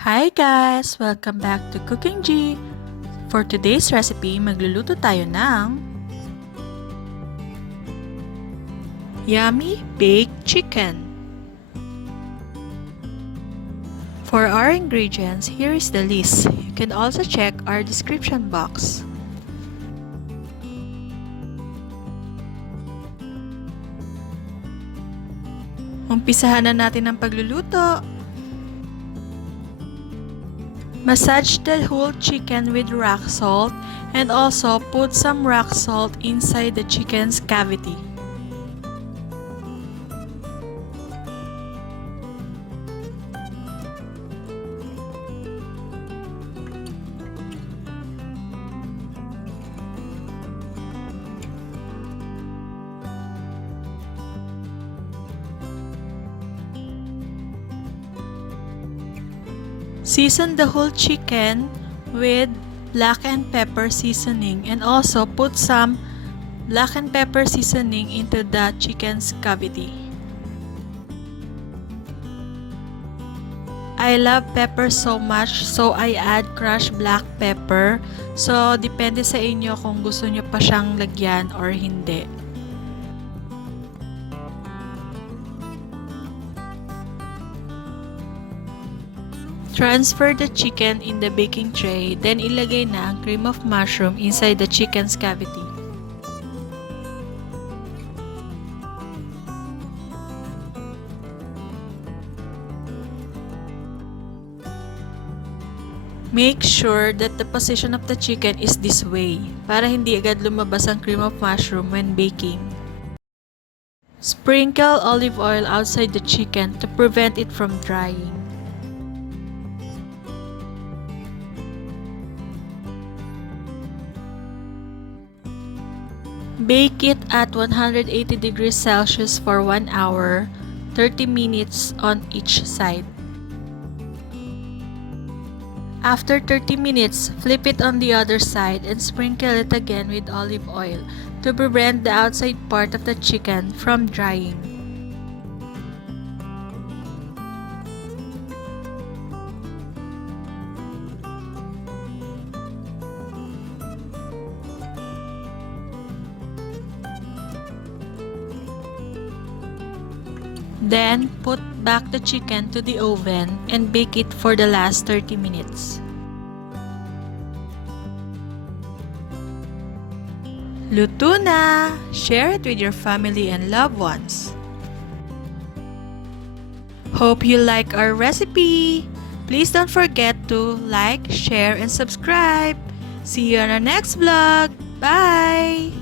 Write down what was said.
Hi guys! Welcome back to Cookingee! For today's recipe, magluluto tayo ng yummy baked chicken. For our ingredients, here is the list. You can also check our description box. Umpisahan na natin ang pagluluto. Massage the whole chicken with rock salt and also put some rock salt inside the chicken's cavity. Season the whole chicken with black and pepper seasoning and also put some black and pepper seasoning into the chicken's cavity. I love pepper so much, so I add crushed black pepper. So, depende sa inyo kung gusto nyo pa siyang lagyan or hindi. Transfer the chicken in the baking tray, then ilagay na ang cream of mushroom inside the chicken's cavity. Make sure that the position of the chicken is this way, para hindi agad lumabas ang cream of mushroom when baking. Sprinkle olive oil outside the chicken to prevent it from drying. Bake it at 180 degrees Celsius for 1 hour, 30 minutes on each side. After 30 minutes, flip it on the other side and sprinkle it again with olive oil to prevent the outside part of the chicken from drying. Then, put back the chicken to the oven and bake it for the last 30 minutes. Luto na! Share it with your family and loved ones. Hope you like our recipe! Please don't forget to like, share, and subscribe. See you on our next vlog. Bye!